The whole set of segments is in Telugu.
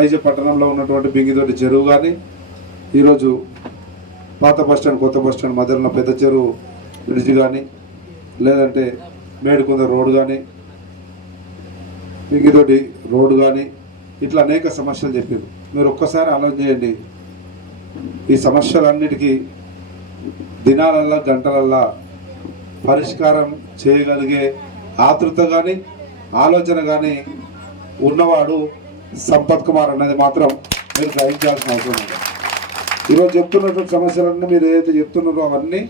ఐజ పట్టణంలో ఉన్నటువంటి బింగిదొడ్డి చెరువు కానీ, ఈరోజు పాత బస్టాండ్ కొత్త బస్టాండ్ మధ్యలో ఉన్న పెద్ద చెరువు బ్రిడ్జ్ కానీ, లేదంటే మేడికొంద రోడ్డు కానీ, బింగిదొడ్డి రోడ్డు కానీ, ఇట్లా అనేక సమస్యలు చెప్పారు. మీరు ఒక్కసారి ఆలోచన చేయండి. ఈ సమస్యలన్నిటికీ దినాలల్లా గంటలల్లా పరిష్కారం చేయగలిగే ఆతృత కానీ ఆలోచన కానీ ఉన్నవాడు సంపత్ కుమార్ అన్నది మాత్రం మీరు గ్రహించాల్సిన అవసరం ఉంది. ఈరోజు చెప్తున్నటువంటి సమస్యలన్నీ మీరు ఏదైతే చెప్తున్నారో అవన్నీ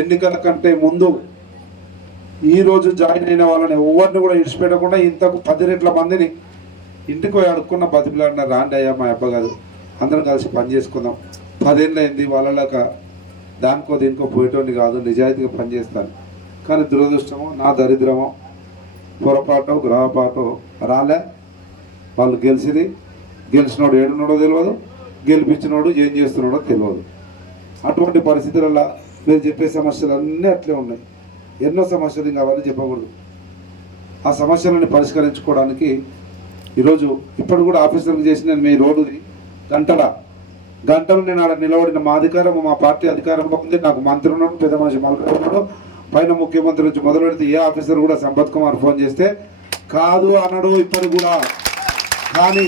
ఎన్నికల కంటే ముందు ఈరోజు జాయిన్ అయిన వాళ్ళని ఎవరిని కూడా ఇడిచిపెట్టకుండా ఇంతకు 10 రెట్ల మందిని ఇంటికి పోయి అడుక్కున్న బతిపిలాడిన రాండి అయ్యా మా అబ్బ కాదు, అందరం కలిసి పని చేసుకుందాం. 10 ఏళ్ళు అయింది వాళ్ళలాగా దానికో దీనికో పోయేటోని కాదు, నిజాయితీగా పనిచేస్తాను. కానీ దురదృష్టమో నా దరిద్రమో పొరపాటో గ్రహపాటో రాలే. వాళ్ళు గెలిచినోడు ఏడున్నాడో తెలియదు, గెలిపించినోడు ఏం చేస్తున్నాడో తెలియదు. అటువంటి పరిస్థితులలో మీరు చెప్పే సమస్యలన్నీ అట్లే ఉన్నాయి. ఎన్నో సమస్యలు ఇంకా అవన్నీ చెప్పకూడదు. ఆ సమస్యలను పరిష్కరించుకోవడానికి ఈరోజు ఇప్పుడు కూడా ఆఫీసర్కి చేసి నేను మీ రోడ్డుది గంటలు నేను ఆడ నిలబడిన మా అధికారం మా పార్టీ అధికారంలో ఉంది. నాకు మంత్రి ఉన్నాడు, పెద్ద మనిషి మల్కాడు ఉన్నాడు, పైన ముఖ్యమంత్రి నుంచి మొదలు పెడితే ఏ ఆఫీసర్ కూడా సంపత్ కుమార్ ఫోన్ చేస్తే కాదు అనడు ఇప్పుడు కూడా. కానీ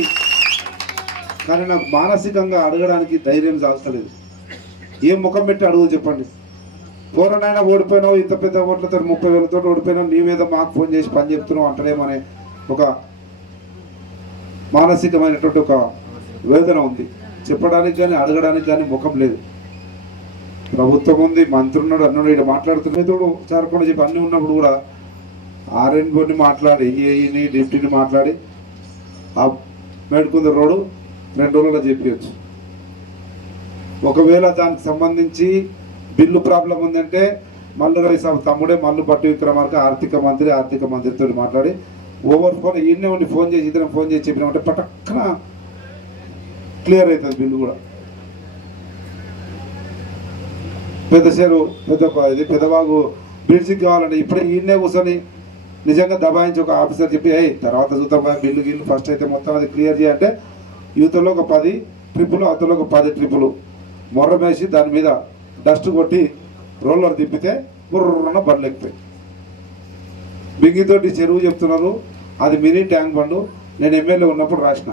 నాకు మానసికంగా అడగడానికి ధైర్యం చాలలేదు. ఏం ముఖం పెట్టి అడుగు చెప్పండి. పూర్వనైనా ఓడిపోయినావు, ఇంత పెద్ద ఓట్లతో 30,000తో ఓడిపోయినావు, నీ మీద మాకు ఫోన్ చేసి పని చెప్తున్నావు అంటలేమనే ఒక మానసికమైనటువంటి ఒక వేదన ఉంది. చెప్పడానికి కానీ అడగడానికి కానీ ముఖం లేదు. ప్రభుత్వం ఉంది, మంత్రి ఉన్నాడు, అన్నాడు, ఇక్కడ మాట్లాడుతున్నతోడు చారకుండా చెప్పి అన్నీ ఉన్నప్పుడు కూడా ఆర్ఎన్బోని మాట్లాడి ఏఈని డిప్యూటీని మాట్లాడి ఆ మేడికొంద రోడ్డు 2 రోజుల్లో చెప్పవచ్చు. ఒకవేళ దానికి సంబంధించి బిల్లు ప్రాబ్లం ఉందంటే మల్లు రవి తమ్ముడే మల్లు భట్టి విక్రమార్క ఆర్థిక మంత్రితో మాట్లాడి ఓవర్ ఫోన్ ఈయనే ఉండి ఫోన్ చేసి ఇద్దరం ఫోన్ చేసి చెప్పినామంటే పటక్కన క్లియర్ అవుతుంది బిల్లు కూడా. పెద్దవాగు బ్రిడ్జికి కావాలంటే ఇప్పుడే ఈయనే కూర్చొని నిజంగా దబాయించి ఒక ఆఫీసర్ చెప్పి తర్వాత చూద్దాం బిల్లు ఫస్ట్ అయితే మొత్తం అది క్లియర్ చేయాలంటే యువతలో ఒక 10 ట్రిప్పులు అవతలో ఒక 10 ట్రిప్పులు మొర్ర వేసి దాని మీద డస్ట్ కొట్టి రోలర్ తిప్పితే బుర్రన్న బండ్లు ఎక్కుతాయి. బింగితోటి చెరువు చెప్తున్నారు, అది మినీ ట్యాంక్ బండు. నేను ఎమ్మెల్యే ఉన్నప్పుడు రాసిన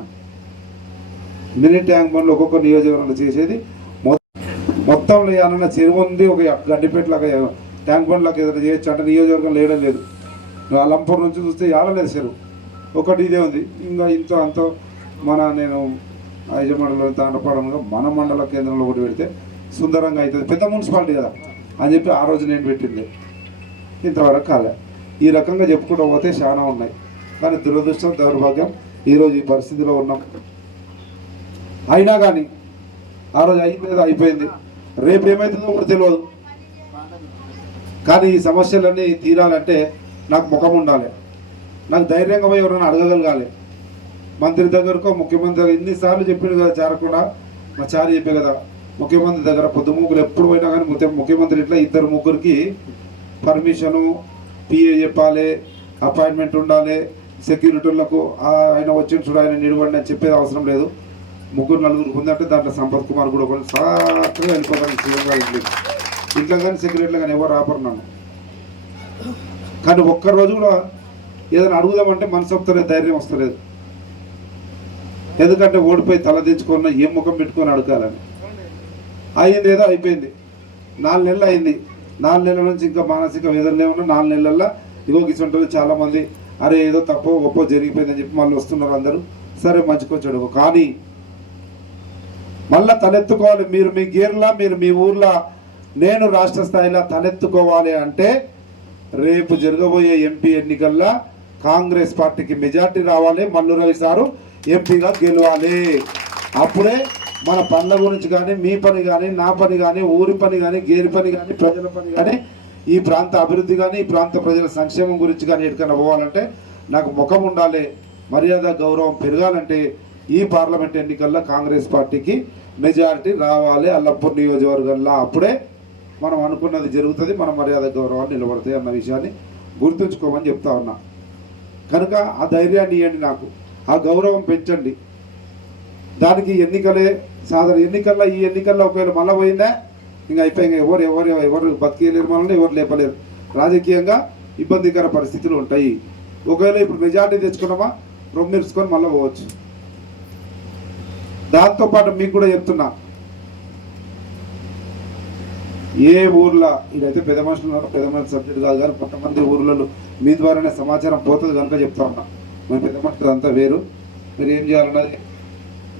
మినీ ట్యాంక్ బండ్లు ఒక్కొక్క నియోజకవర్గంలో చేసేది మొత్తంలో ఏమన్నా చెరువు ఉంది, ఒక గడ్డిపేటలాగా ట్యాంక్ బండ్ లాగా ఏదైనా చేయొచ్చు అంటే నియోజకవర్గం లేయడం లేదు. అలంపూర్ నుంచి చూస్తే ఏడలేదు చెరువు, ఒకటి ఇదే ఉంది. ఇంకా ఇంతో అంతో నేను ఐజ మండలంలో తాండపాడంలో మన మండల కేంద్రంలో ఒకటి పెడితే సుందరంగా అవుతుంది, పెద్ద మున్సిపాలిటీ కదా అని చెప్పి ఆ రోజు నేను పెట్టింది. ఇంతవరకు కాలే. ఈ రకంగా చెప్పుకుంటూ పోతే చాలా ఉన్నాయి. కానీ దురదృష్టం దౌర్భాగ్యం ఈరోజు ఈ పరిస్థితిలో ఉన్నాం. అయినా కానీ ఆ రోజు అయింది అయిపోయింది, రేపు ఏమవుతుందో కూడా తెలియదు. కానీ ఈ సమస్యలన్నీ తీరాలంటే నాకు ముఖం ఉండాలి, నాకు ధైర్యంగా పోయి ఎవరైనా అడగగలగాలి. మంత్రి దగ్గరకో ముఖ్యమంత్రి ఇన్నిసార్లు చెప్పిండు కదా చారకుండా, మా చారి చెప్పే కదా ముఖ్యమంత్రి దగ్గర పొద్దుమూకులు ఎప్పుడు పోయినా కానీ ముఖ్యమంత్రి ఇట్లా 2-3కి పర్మిషను పిఏ చెప్పాలి, అపాయింట్మెంట్ ఉండాలి, సెక్యూరిటీలకు ఆయన వచ్చిన చూడ ఆయన నిలబడి అని చెప్పేది అవసరం లేదు. 3-4 ఉందంటే దాంట్లో సంపత్ కుమార్ కూడా ఒకటి సాక్షిగా వెళ్ళిపోతాను సీఎంగా ఇంట్లో కానీ సెక్యూరిటీలో కానీ ఎవరు ఆపరు నన్ను. కానీ ఒక్కరోజు కూడా ఏదైనా అడుగుదామంటే మనసు వస్తలేదు, ధైర్యం వస్తలేదు. ఎందుకంటే ఓడిపోయి తల తెచ్చుకున్న ఏం ముఖం పెట్టుకొని అడగాలని. అయింది ఏదో అయిపోయింది, 4 నెలలు అయింది. 4 నెలల నుంచి ఇంకా మానసిక వేదనలే ఉన్నా. 4 నెలల్లో ఇటువంటి చాలామంది అరే ఏదో తప్పో గొప్ప జరిగిపోయిందని చెప్పి మళ్ళీ వస్తున్నారు అందరూ. సరే మంచికొచ్చాడు. కానీ మళ్ళీ తలెత్తుకోవాలి. మీరు మీ గేర్లా, మీరు మీ ఊర్లో, నేను రాష్ట్ర స్థాయిలో తలెత్తుకోవాలి అంటే రేపు జరగబోయే ఎంపీ ఎన్నికల్లో కాంగ్రెస్ పార్టీకి మెజార్టీ రావాలి, మల్లు రవి సారు ఎంపీగా గెలవాలి. అప్పుడే మన పనుల గురించి కానీ, మీ పని కానీ, నా పని కానీ, ఊరి పని కానీ, గేరి పని కానీ, ప్రజల పని కానీ, ఈ ప్రాంత అభివృద్ధి కానీ, ఈ ప్రాంత ప్రజల సంక్షేమం గురించి కానీ ఎక్కడికైనా పోవాలంటే నాకు ముఖం ఉండాలి, మర్యాద గౌరవం పెరగాలంటే ఈ పార్లమెంట్ ఎన్నికల్లో కాంగ్రెస్ పార్టీకి మెజారిటీ రావాలి అల్లపూర్ నియోజకవర్గంలో. అప్పుడే మనం అనుకున్నది జరుగుతుంది, మన మర్యాద గౌరవాన్ని నిలబడతాయి అన్న విషయాన్ని గుర్తుంచుకోమని చెప్తా ఉన్నా. కనుక ఆ ధైర్యాన్ని ఇవ్వండి నాకు. ఆ గౌరవం పెంచండి. దానికి ఎన్నికలే సాధన. ఈ ఎన్నికల్లో ఒకవేళ మళ్ళీ పోయిందా ఇంకా అయిపోయింది. ఎవరు బతికేయలేరు, మనల్ని ఎవరు లేపలేరు. రాజకీయంగా ఇబ్బందికర పరిస్థితులు ఉంటాయి. ఒకవేళ ఇప్పుడు మెజార్టీ తెచ్చుకున్నామా రొమ్మిర్చుకొని మళ్ళీ పోవచ్చు. దాంతోపాటు మీకు కూడా చెప్తున్నా, ఏ ఊర్లో ఇదైతే పెద్ద మనుషులు ఉన్నారు, పెద్ద మనుషులు సబ్జెక్ట్ కాదు, కానీ కొంతమంది ఊర్లలో మీ ద్వారానే సమాచారం పోతుంది కనుక చెప్తా ఉన్నా. మేము పెద్ద మనుషులు అంతా వేరు. మీరు ఏం చేయాలన్నది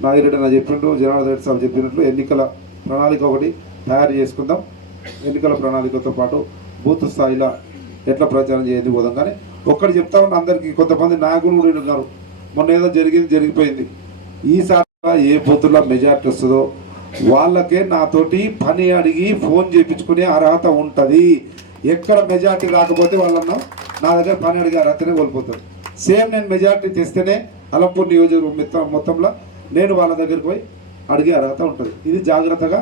నాగిరెడ్డి నా చెప్పిండు, జనార్దన్ రెడ్డి సార్ చెప్పినట్లు ఎన్నికల ప్రణాళిక ఒకటి తయారు చేసుకుందాం. ఎన్నికల ప్రణాళికతో పాటు బూత్ స్థాయిలో ఎట్లా ప్రచారం చేయండి పోదాం. కానీ ఒక్కటి చెప్తా ఉన్నా అందరికీ, కొంతమంది నాయకులు కూడా ఉన్నారు, మొన్న ఏదో జరిగిపోయింది. ఈసారి ఏ బూత్లో మెజార్టీ వస్తుందో వాళ్ళకే నాతోటి పని అడిగి ఫోన్ చేయించుకునే అర్హత ఉంటుంది. ఎక్కడ మెజార్టీ రాకపోతే వాళ్ళను నా దగ్గర పని అడిగే అర్హతనే కోల్పోతారు. సేమ్ నేను మెజార్టీ తెస్తేనే అలంపూర్ నియోజకవర్గం మొత్తంలో నేను వాళ్ళ దగ్గరికి పోయి అడిగే అర్హత ఉంటుంది. ఇది జాగ్రత్తగా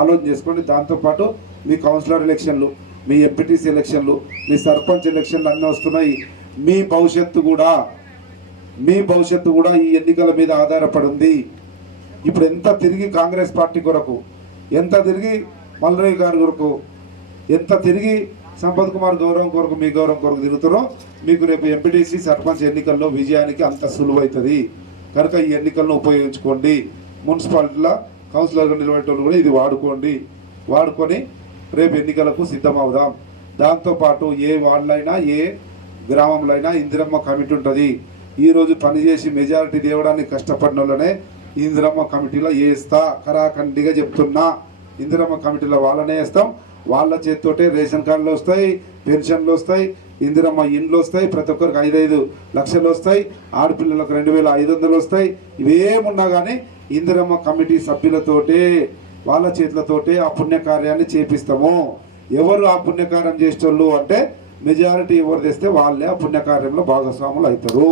ఆలోచన చేసుకోండి. దాంతోపాటు మీ కౌన్సిలర్ ఎలక్షన్లు, మీ ఎంపీటీసీ ఎలక్షన్లు, మీ సర్పంచ్ ఎలక్షన్లు అన్నీ వస్తున్నాయి. మీ భవిష్యత్తు కూడా ఈ ఎన్నికల మీద ఆధారపడి ఉంది. ఇప్పుడు ఎంత తిరిగి కాంగ్రెస్ పార్టీ కొరకు, ఎంత తిరిగి మల్లారెడ్డి గారి కొరకు, ఎంత తిరిగి సంపత్ కుమార్ గౌరవం కొరకు, మీ గౌరవం కొరకు తిరుగుతారో మీకు రేపు ఎంపీటీసీ సర్పంచ్ ఎన్నికల్లో విజయానికి అంత సులువైతుంది. కనుక ఈ ఎన్నికలను ఉపయోగించుకోండి. మున్సిపాలిటీలో కౌన్సిలర్గా నిలబెట్టేవాళ్ళు కూడా ఇది వాడుకొని రేపు ఎన్నికలకు సిద్ధమవుదాం. దాంతోపాటు ఏ వార్డులో అయినా ఏ గ్రామంలో అయినా ఇందిరమ్మ కమిటీ ఉంటుంది. ఈరోజు పనిచేసి మెజారిటీ తేవడానికి కష్టపడిన వాళ్ళనే ఇందిరమ్మ కమిటీలో వేస్తా, కరాఖండిగా చెప్తున్నా. ఇందిరమ్మ కమిటీలో వాళ్ళనే వేస్తాం. వాళ్ళ చేతితోటే రేషన్ కార్డులు వస్తాయి, పెన్షన్లు వస్తాయి, ఇందిరమ్మ ఇండ్లు వస్తాయి, ప్రతి ఒక్కరికి 5-5 లక్షలు వస్తాయి, ఆడపిల్లలకు 2500 వస్తాయి. ఇవేమున్నా కానీ ఇందిరమ్మ కమిటీ సభ్యులతోటే వాళ్ళ చేతులతోటే ఆ పుణ్యకార్యాన్ని చేపిస్తాము. ఎవరు ఆ పుణ్యకార్యం చేసేటోళ్ళు అంటే మెజారిటీ ఎవరు తెస్తే వాళ్ళే ఆ పుణ్యకార్యంలో భాగస్వాములు అవుతారు.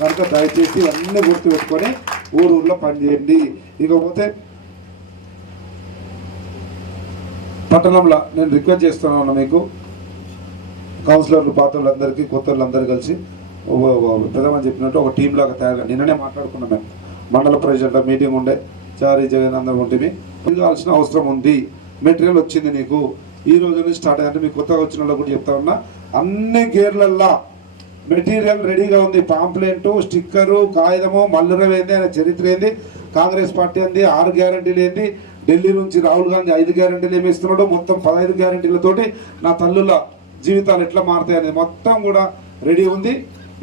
కనుక దయచేసి అన్నీ గుర్తుపెట్టుకొని ఊరూర్లో పనిచేయండి. ఇకపోతే పట్టణంలో నేను రిక్వెస్ట్ చేస్తున్నాను, మీకు కౌన్సిలర్లు పాత వాళ్ళందరికీ కొత్త వాళ్ళందరూ కలిసి పెద్దమని చెప్పినట్టు ఒక టీం లాగా తయారుగా నిన్ననే మాట్లాడుకున్నాం. మేము మండల ప్రెసిడెంట్ మీటింగ్ ఉండే, చారీ జగన్ అందరూ ఉంటుంది. కావాల్సిన అవసరం ఉంది. మెటీరియల్ వచ్చింది నీకు, ఈ రోజు నుంచి స్టార్ట్ అయ్యంటే మీకు కొత్తగా వచ్చిన వాళ్ళు కూడా చెప్తా ఉన్నా, అన్ని గేర్లల్లా మెటీరియల్ రెడీగా ఉంది. పాంప్లెంటు, స్టిక్కరు, కాగితము, మల్లురం ఏంది, ఆయన చరిత్ర ఏంది, కాంగ్రెస్ పార్టీ ఏంది, 6 గ్యారంటీలు ఏంది, ఢిల్లీ నుంచి రాహుల్ గాంధీ 5 గ్యారంటీలు ఏమి ఇస్తున్నాడు, మొత్తం 15 గ్యారంటీలతోటి నా తల్లుల జీవితాలు ఎట్లా మారుతాయి అనేది మొత్తం కూడా రెడీ ఉంది.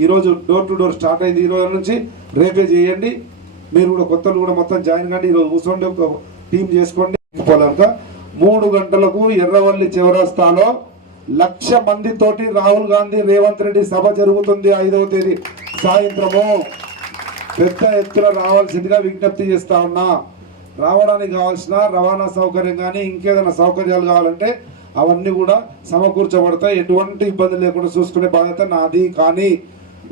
ఈరోజు డోర్ టు డోర్ స్టార్ట్ అయింది. ఈ రోజు నుంచి రేపే చేయండి. మీరు కూడా కొత్తలు కూడా మొత్తం జాయిన్ కండి. ఈరోజు కూర్చోండి, ఒక టీం చేసుకోండి. 3 గంటలకు ఎర్రవల్లి చౌరస్తాలో 1,00,000 మందితోటి రాహుల్ గాంధీ రేవంత్ రెడ్డి సభ జరుగుతుంది. 5వ తేదీ సాయంత్రము పెద్ద ఎత్తున రావాల్సిందిగా విజ్ఞప్తి చేస్తా ఉన్నా. రావడానికి కావాల్సిన రవాణా సౌకర్యం కానీ ఇంకేదైనా సౌకర్యాలు కావాలంటే అవన్నీ కూడా సమకూర్చబడతాయి. ఎటువంటి ఇబ్బంది లేకుండా చూసుకునే బాధ్యత నాది. కానీ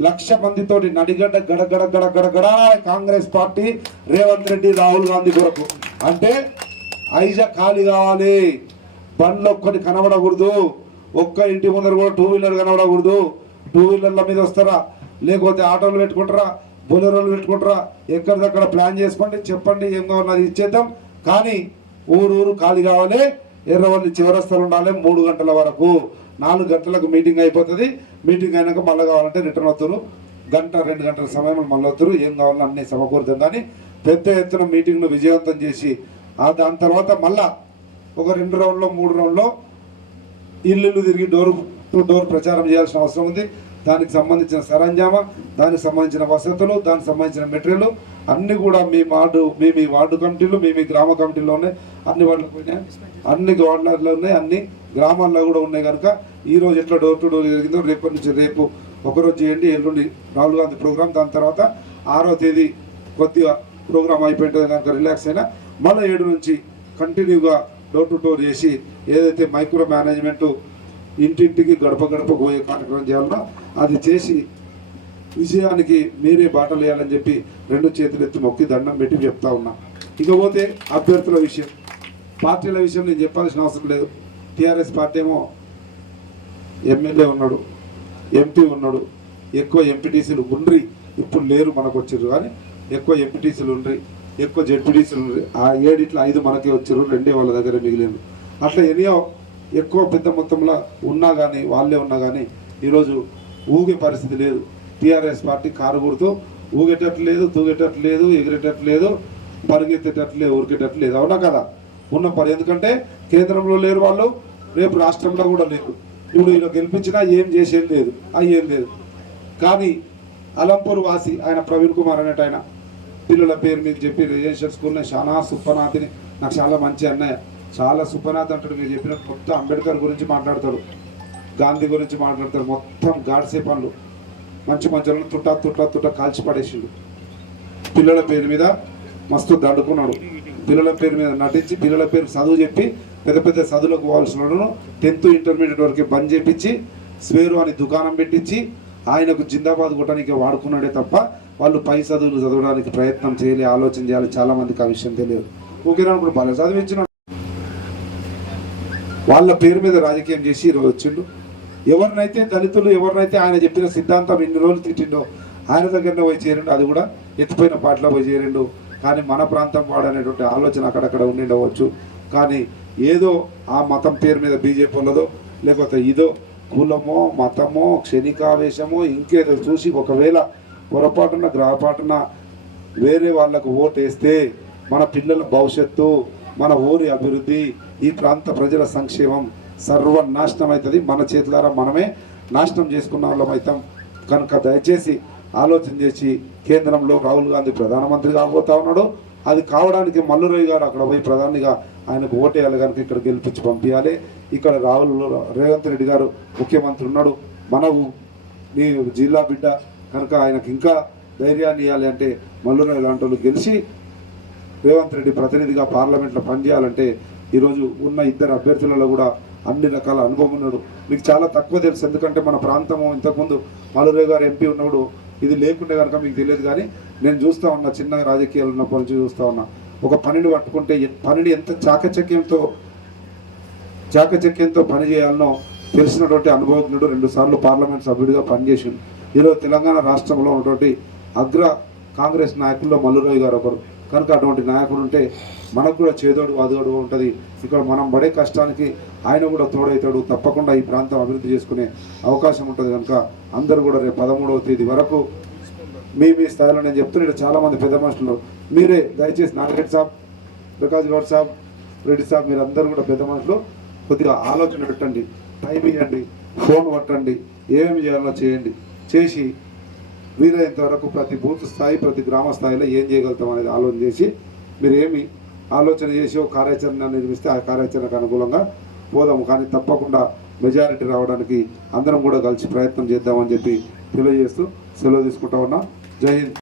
1,00,000 మందితోటి నడిగడ్డ గడగడ కాంగ్రెస్ పార్టీ రేవంత్ రెడ్డి రాహుల్ గాంధీ కొరకు అంటే ఐజా ఖాళీ కావాలి. బండ్లు ఒక్కటి కనబడకూడదు. ఒక్క ఇంటి ముందర కూడా 2 వీలర్ కనబడకూడదు. 2 వీలర్ల మీద వస్తారా, లేకపోతే ఆటోలు పెట్టుకుంటారా, బొలెరోలు పెట్టుకుంటారా, ఎక్కడిదక్కడ ప్లాన్ చేసుకోండి, చెప్పండి, ఏం కావాలో అది ఇచ్చేద్దాం. కానీ ఊరు ఖాళీ కావాలి. ఎర్రవల్లి చివరస్తలు ఉండాలి 3 గంటల వరకు. 4 గంటలకు మీటింగ్ అయిపోతుంది. మీటింగ్ అయినాక మళ్ళీ కావాలంటే రిటర్న్ అవుతారు. 1-2 గంటల సమయంలో మళ్ళీ అవుతారు. ఏం కావాలో అన్నీ సమకూరుతాం. కానీ పెద్ద ఎత్తున మీటింగ్ను విజయవంతం చేసి దాని తర్వాత మళ్ళా ఒక 2 రౌండ్లో 3 రౌండ్లో ఇల్లు తిరిగి డోర్ టు డోర్ ప్రచారం చేయాల్సిన అవసరం ఉంది. దానికి సంబంధించిన సరంజామా, దానికి సంబంధించిన వసతులు, దానికి సంబంధించిన మెటీరియల్ అన్నీ కూడా మీ వార్డు కమిటీలు, మీ గ్రామ కమిటీలో ఉన్నాయి. అన్ని వార్డులకు పోయినాయి, అన్ని వార్డులలో ఉన్నాయి, అన్ని గ్రామాల్లో కూడా ఉన్నాయి. కనుక ఈరోజు ఎట్లా డోర్ టు డోర్ జరిగిందో రేపటి నుంచి రేపు ఒకరోజు చేయండి. ఎల్లుండి రాహుల్ గాంధీ ప్రోగ్రామ్, దాని తర్వాత 6వ తేదీ కొద్దిగా ప్రోగ్రామ్ అయిపోయింటుంది కనుక రిలాక్స్ అయినా మళ్ళీ 7 నుంచి కంటిన్యూగా డోర్ టు డోర్ చేసి ఏదైతే మైక్రో మేనేజ్మెంటు ఇంటింటికి గడప పోయే కార్యక్రమం చేయాలన్నా అది చేసి విజయానికి మీరే బాటలు వేయాలని చెప్పి 2 చేతులు ఎత్తి మొక్కి దండం పెట్టి చెప్తా ఉన్నా. ఇకపోతే అభ్యర్థుల విషయం, పార్టీల విషయం నేను చెప్పాల్సిన అవసరం లేదు. టీఆర్ఎస్ పార్టీ ఏమో ఎమ్మెల్యే ఉన్నాడు, ఎంపీ ఉన్నాడు, ఎక్కువ ఎంపీటీసీలు ఉండ్రి ఇప్పుడు లేరు, మనకు వచ్చారు. కానీ ఎక్కువ ఎంపీటీసీలు ఉండ్రి, ఎక్కువ జెడ్పీటీసీలు ఉండ్రి. ఆ 7 5 మనకే వచ్చారు, 2 వాళ్ళ దగ్గర మిగిలిన. అట్లా ఎనియో ఎక్కువ పెద్ద మొత్తంలో ఉన్నా కానీ, వాళ్ళే ఉన్నా కానీ ఈరోజు ఊగే పరిస్థితి లేదు. టీఆర్ఎస్ పార్టీ కారు గుర్తు ఊగేటట్లు లేదు, తూగేటట్లు లేదు, ఎగిరేటట్లు లేదు, పరిగెత్తేటట్లు లేదు, ఊరికేటట్లు లేదు. అవునా కదా? ఉన్న పని. ఎందుకంటే కేంద్రంలో లేరు వాళ్ళు, రేపు రాష్ట్రంలో కూడా లేరు. ఇప్పుడు ఇలా గెలిపించినా ఏం చేసేది లేదు, అయ్యేది లేదు. కానీ అలంపూర్ వాసి ఆయన ప్రవీణ్ కుమార్ అనేట ఆయన పిల్లల పేరు మీద చెప్పి రెసిడెన్షియల్ స్కూల్ని చాలా సుప్పనాథిని, నాకు చాలా మంచి అన్నయ్య, చాలా సుప్పనాథ్ అంటాడు. మీరు చెప్పిన కొత్త అంబేద్కర్ గురించి మాట్లాడతాడు, గాంధీ గురించి మాట్లాడతాడు. మొత్తం గాడ్సే పనులు, మంచి మంచి తుట్ట కాల్చి పడేసిండు. పిల్లల పేరు మీద మస్తు దండుకున్నాడు. పిల్లల పేరు మీద నటించి, పిల్లల పేరు చదువు చెప్పి, పెద్ద పెద్ద చదువులకు పోవాల్సిన 10th ఇంటర్మీడియట్ వరకు బంద్ చేపించి, స్వేరు అని దుకాణం పెట్టించి ఆయనకు జిందాబాద్ కొట్టడానికి వాడుకున్నాడే తప్ప వాళ్ళు పై చదువులు చదవడానికి ప్రయత్నం చేయాలి, ఆలోచన చేయాలి. చాలా మందికి ఆ విషయం తెలియదు. ఓకేనా? ఇప్పుడు బాగా చదివించిన వాళ్ళ పేరు మీద రాజకీయం చేసి ఈరోజు వచ్చిండు. ఎవరినైతే దళితులు, ఎవరినైతే ఆయన చెప్పిన సిద్ధాంతం ఇన్ని రోజులు తిట్టిండో ఆయన దగ్గరనే పోయి చేరిండు. అది కూడా ఎత్తిపోయిన పాటలో పోయి చేరిండు. కానీ మన ప్రాంతం వాడనేటువంటి ఆలోచన అక్కడక్కడ ఉండిండవచ్చు. కానీ ఏదో ఆ మతం పేరు మీద బీజేపీ ఉన్నదో, లేకపోతే ఇదో కులమో మతమో క్షణికావేశమో ఇంకేదో చూసి ఒకవేళ పొరపాటున గ్రహపాటున వేరే వాళ్ళకు ఓటేస్తే మన పిల్లల భవిష్యత్తు, మన ఊరి అభివృద్ధి, ఈ ప్రాంత ప్రజల సంక్షేమం సర్వనాశనం అవుతుంది. మన చేతులారా మనమే నాశనం చేసుకున్న వాళ్ళం అవుతాం. కనుక దయచేసి ఆలోచన చేసి, కేంద్రంలో రాహుల్ గాంధీ ప్రధానమంత్రి కాబోతా ఉన్నాడు. అది కావడానికి మల్లురాయ్ గారు అక్కడ పోయి ప్రధానిగా ఆయనకు ఓటేయాలి, కనుక ఇక్కడ గెలిపించి పంపించాలి. ఇక్కడ రేవంత్ రెడ్డి గారు ముఖ్యమంత్రి ఉన్నాడు, మన నీ జిల్లా బిడ్డ కనుక ఆయనకు ఇంకా ధైర్యాన్ని ఇవ్వాలి. అంటే మల్లురాయ్ లాంటి వాళ్ళు గెలిచి రేవంత్ రెడ్డి ప్రతినిధిగా పార్లమెంట్లో పనిచేయాలంటే ఈరోజు ఉన్న 2 అభ్యర్థులలో కూడా అన్ని రకాల అనుభవం ఉన్నాడు. మీకు చాలా తక్కువ తెలుసు, ఎందుకంటే మన ప్రాంతము ఇంతకుముందు మల్లురాయ్ గారు ఎంపీ ఉన్నప్పుడు ఇది లేకుండే కనుక మీకు తెలియదు. కానీ నేను చూస్తూ ఉన్నా, చిన్న రాజకీయాలు ఉన్నప్పటి నుంచి చూస్తూ ఉన్నా. ఒక పనిని పట్టుకుంటే పనిని ఎంత చాకచక్యంతో పని చేయాలనో తెలిసినటువంటి అనుభవజ్ఞుడు. 2 సార్లు పార్లమెంట్ సభ్యుడిగా పనిచేసిండు. ఈరోజు తెలంగాణ రాష్ట్రంలో ఉన్నటువంటి అగ్ర కాంగ్రెస్ నాయకుల్లో మల్లురాయ్ గారు ఒకరు. కనుక అటువంటి నాయకుడు ఉంటే మనకు కూడా చేదోడు వాదోడు ఉంటుంది. ఇక్కడ మనం పడే కష్టానికి ఆయన కూడా తోడవుతాడు. తప్పకుండా ఈ ప్రాంతం అభివృద్ధి చేసుకునే అవకాశం ఉంటుంది. కనుక అందరూ కూడా రేపు 13వ తేదీ వరకు మీ స్థాయిలో, నేను చెప్తున్నాను, చాలామంది పెద్ద మనుషులు మీరే దయచేసి నాగరెడ్డి సాబ్, ప్రకాష్ గౌడ్ సాబ్, రెడ్డి సాబ్, మీరందరూ కూడా పెద్ద మనుషులు కొద్దిగా ఆలోచన పెట్టండి, టైం ఇవ్వండి, ఫోన్ పట్టండి, ఏమేమి చేయాలో చేయండి. చేసి వీలైనంత వరకు ప్రతి బూత్ స్థాయి, ప్రతి గ్రామ స్థాయిలో ఏం చేయగలుగుతాం అనేది ఆలోచన చేసి, మీరు ఏమి ఆలోచన చేసి ఒక కార్యాచరణ నిర్మిస్తే ఆ కార్యాచరణకు అనుకూలంగా పోదాము. కానీ తప్పకుండా మెజారిటీ రావడానికి అందరం కూడా కలిసి ప్రయత్నం చేద్దామని చెప్పి తెలియజేస్తూ సెలవు తీసుకుంటా ఉన్నా. జై హింద్.